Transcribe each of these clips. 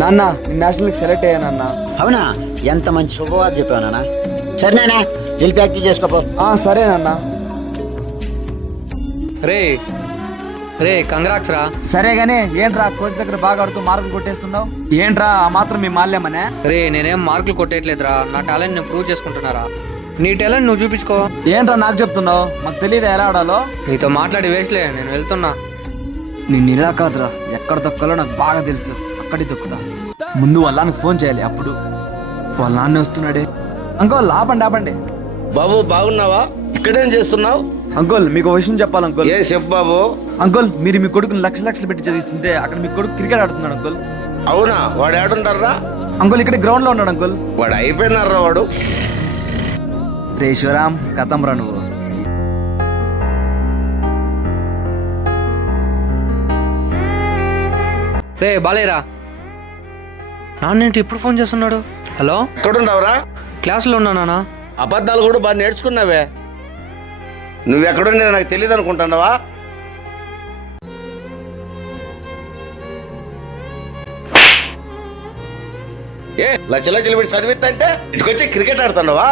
నాన్న నేషనల్కి సెలెక్ట్ అయ్యానన్నా. అవునా? ఎంత మంచి శుభవార్త చెప్పావు నాన్న. సరే నాన్న వెళ్ళి ప్రాక్టీస్ చేసుకోపో. సరేనన్నా. రే రే కంగ్రాట్స్ రా. సరే గానీ ఏంట్రా కోచ్ దగ్గర బాగా ఆడుతూ మార్కులు కొట్టేస్తున్నావు? ఏంట్రా ఆ మాత్రం మీ మాల్యమనే? రే నేనేం మార్కులు కొట్టేయట్లేదురా, నా టాలెంట్ నేను ప్రూవ్ చేసుకుంటున్నారా. నీ టాలెంట్ నువ్వు చూపించుకో. ఏంట్రా నాకు చెప్తున్నావు? మాకు తెలియదు ఎలా ఆడాలో. నీతో మాట్లాడి వేస్ట్లే, నేను వెళ్తున్నా. నేను ఇలా కాదురా, ఎక్కడ తొక్కాలో నాకు బాగా తెలుసు, అక్కడే తొక్కుతా. ముందు వాళ్ళ నాన్నకి ఫోన్ చేయాలి, అప్పుడు. వాళ్ళ నాన్న వస్తున్నాడే. అంకుల్ ఆపండి ఆపండి. బాబు బాగున్నావా? ఇక్కడేం చేస్తున్నావు? అంకుల్ మీకు ఒక విషయం చెప్పాలి అంకుల్. ఏం చెప్పు బాబు. అంకుల్ మీరు మీ కొడుకుని లక్షలు పెట్టి చదివిస్తుంటే అక్కడ మీ కొడుకు క్రికెట్ ఆడుతున్నాడు అంకుల్. అవునా? వాడు ఏడుంటారా? అంకుల్ ఇక్కడ గ్రౌండ్ లో ఉన్నాడు అంకుల్. వాడు అయిపోయినారా వాడు? రే శివరామ్ కథం రా నువ్వు. రే బాలేరా. నాన్నేంటి ఇప్పుడు ఫోన్ చేస్తున్నాడు? హలో, ఎక్కడున్నావురా? క్లాస్లో ఉన్నా నాన్న. అబద్ధాలు కూడా బాగా నేర్చుకున్నావే. నువ్వెక్కడుండేది నాకు తెలియదు అనుకుంటున్నావా? ఏ లచ్చలు పెట్టి చదివిస్తంటే ఇటుకొచ్చి క్రికెట్ ఆడుతున్నావా?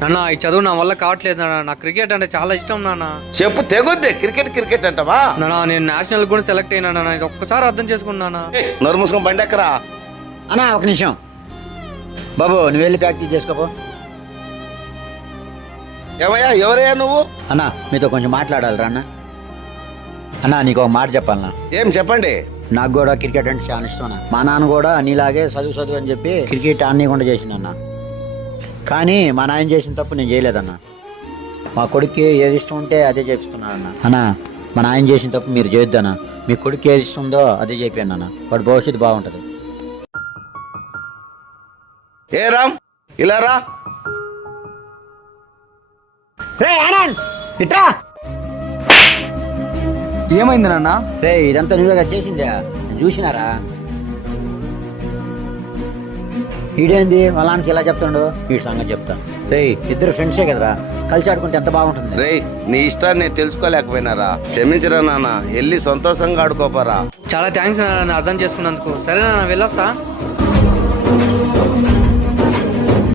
నాన్న ఈ చదువు నా వల్ల కావట్లేదు నాన్న, నాకు క్రికెట్ అంటే చాలా ఇష్టం నాన్న. చెప్పు తెగొద్దే. క్రికెట్ అంటావా? నాన్న నేను నేషనల్ కూడా సెలెక్ట్ అయినా నాన్న, ఇది ఒక్కసారి అర్థం చేసుకున్నానా. నోరు మూసుకొని బండి ఎక్కరా. అన్నా ఒక నిమిషం బాబు, నువ్వు వెళ్ళి ప్రాక్టీస్ చేసుకోపో. ఏమయ్యా ఎవరయ్యా నువ్వు? అన్నా మీతో కొంచెం మాట్లాడాలి రా అన్న. అన్నా నీకు ఒక మాట చెప్పాలన్నా. ఏం చెప్పండి. నాకు కూడా క్రికెట్ అంటే చాలా ఇష్టం అన్న. మా నాన్న కూడా నీలాగే చదువు అని చెప్పి క్రికెట్ ఆడనీయకుండా చేసిందన్న. కానీ మా నాయన చేసిన తప్పు నేను చేయలేదన్న. మా కొడుక్కి ఏది ఇష్టం ఉంటే అదే చేపిస్తున్నానన్న. అన్న మా నాయన చేసిన తప్పు మీరు చేయొద్దన్న. మీ కొడుక్కి ఏది ఇష్టం ఉందో అదే చెప్పాను అన్న. వాడు భవిష్యత్తు బాగుంటుంది. ఏ రామ్ ఇలా రా. రే ఆనంద్ ఇట్రా. ఏమైంది నాన్న? రే ఇదంతా నువ్వేగా చేసిందే, నేను చూసినారా. ఈడేంది వాళ్ళకి ఇలా చెప్తాడు, వీడి సంగతి చెప్తా. రే ఇద్దరు ఫ్రెండ్సే కదరా, కలిసి ఆడుకుంటే ఎంత బాగుంటుంది. రే నీ ఇష్టాన్ని నేను తెలుసుకోలేకపోయినారా? క్షమించరా నాన్న, వెళ్ళి సంతోషంగా ఆడుకోపరా. చాలా థ్యాంక్స్ నాన్న అర్థం చేసుకున్నందుకు. సరే నాన్న వెళ్ళొస్తా.